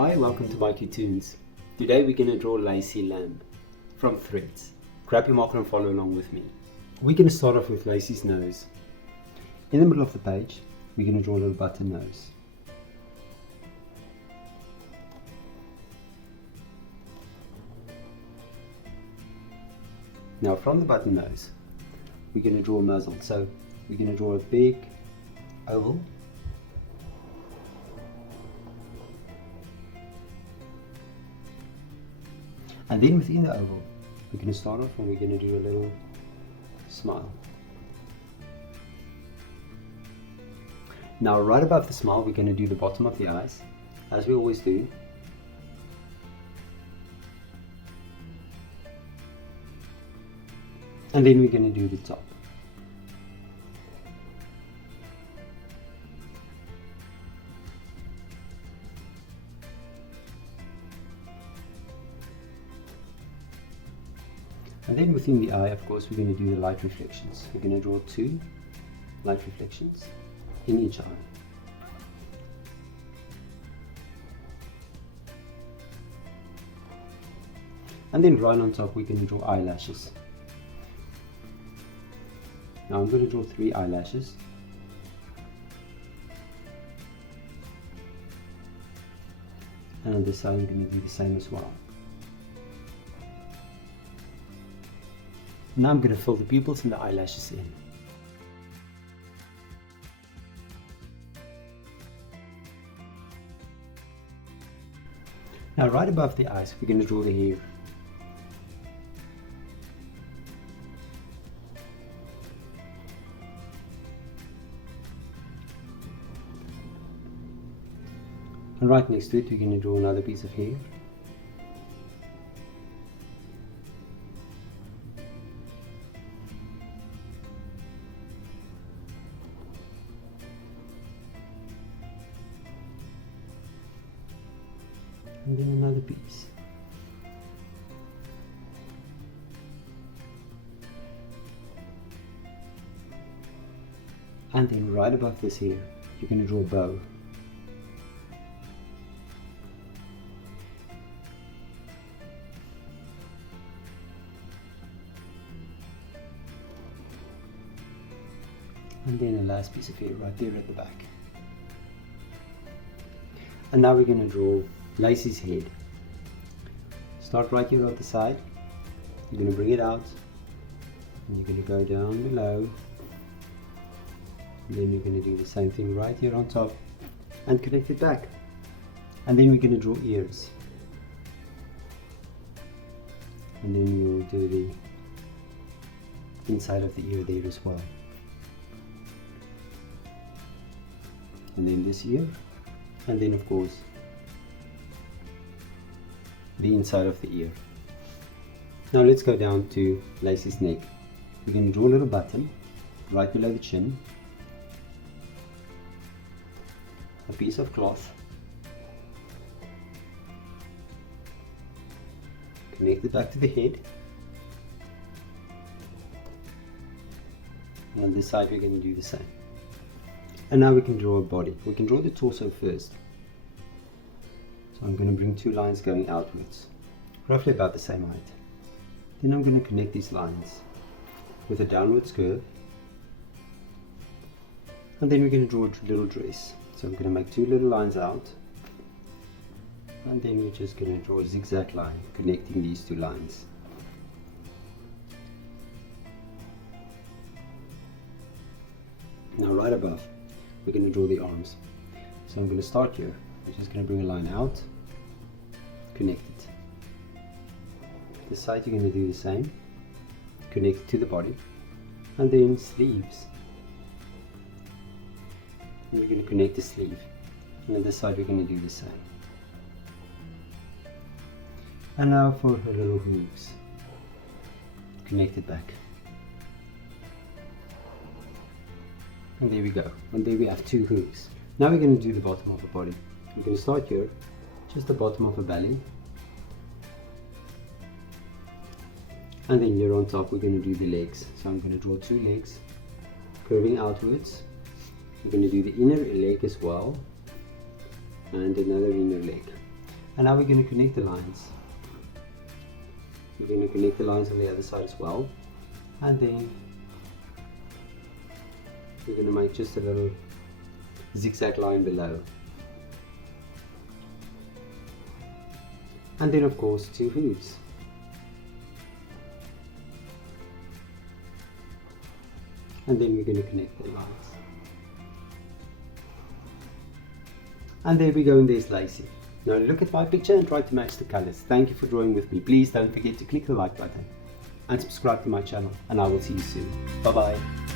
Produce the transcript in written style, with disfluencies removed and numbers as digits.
Hi, welcome to mycutetoons. Today we're going to draw Lacey Lamb from threads. Grab your marker and follow along with me. We're going to start off with Lacey's nose. In the middle of the page, we're going to draw a little button nose. Now from the button nose, we're going to draw a muzzle. So we're going to draw a big oval. And then within the oval, we're going to start off and we're going to do a little smile. Now right above the smile, we're going to do the bottom of the eyes, as we always do. And then we're going to do the top. And then within the eye, of course, we're going to do the light reflections. We're going to draw 2 light reflections in each eye. And then right on top, we're going to draw eyelashes. Now I'm going to draw 3 eyelashes. And on this side, I'm going to do the same as well. Now I'm going to fill the pupils and the eyelashes in. Now right above the eyes, we're going to draw the hair. And right next to it, we're going to draw another piece of hair. And then another piece. And then right above this here, you're going to draw a bow. And then a last piece of hair right there at the back. And now we're going to draw Lacey's head. Start right here at the side. You're going to bring it out. And you're going to go down below. And then you're going to do the same thing right here on top. And connect it back. And then we're going to draw ears. And then you'll do the inside of the ear there as well. And then this ear. And then of course the inside of the ear. Now let's go down to Lacey's neck. We're going to draw a little button right below the chin, a piece of cloth, connect it back to the head, and on this side we're going to do the same. And now we can draw a body. We can draw the torso first. So I'm going to bring 2 lines going outwards, roughly about the same height. Then I'm going to connect these lines with a downwards curve. And then we're going to draw a little dress. So I'm going to make 2 little lines out. And then we're just going to draw a zigzag line connecting these 2 lines. Now right above, we're going to draw the arms. So I'm going to start here. I'm just going to bring a line out, connect it. This side you're going to do the same, connect it to the body, and then sleeves. And we're going to connect the sleeve, and on this side we're going to do the same. And now for her little hooves, connect it back. And there we go, and there we have 2 hooves. Now we're going to do the bottom of the body. We're going to start here, just the bottom of the belly. And then here on top we're going to do the legs. So I'm going to draw 2 legs, curving outwards. I'm going to do the inner leg as well, and another inner leg. And now we're going to connect the lines. We're going to connect the lines on the other side as well. And then we're going to make just a little zigzag line below. And then of course 2 hoops. And then we're going to connect the lines. And there we go, and there's Lacey. Now look at my picture and try to match the colors. Thank you for drawing with me. Please don't forget to click the like button and subscribe to my channel, and I will see you soon. Bye bye.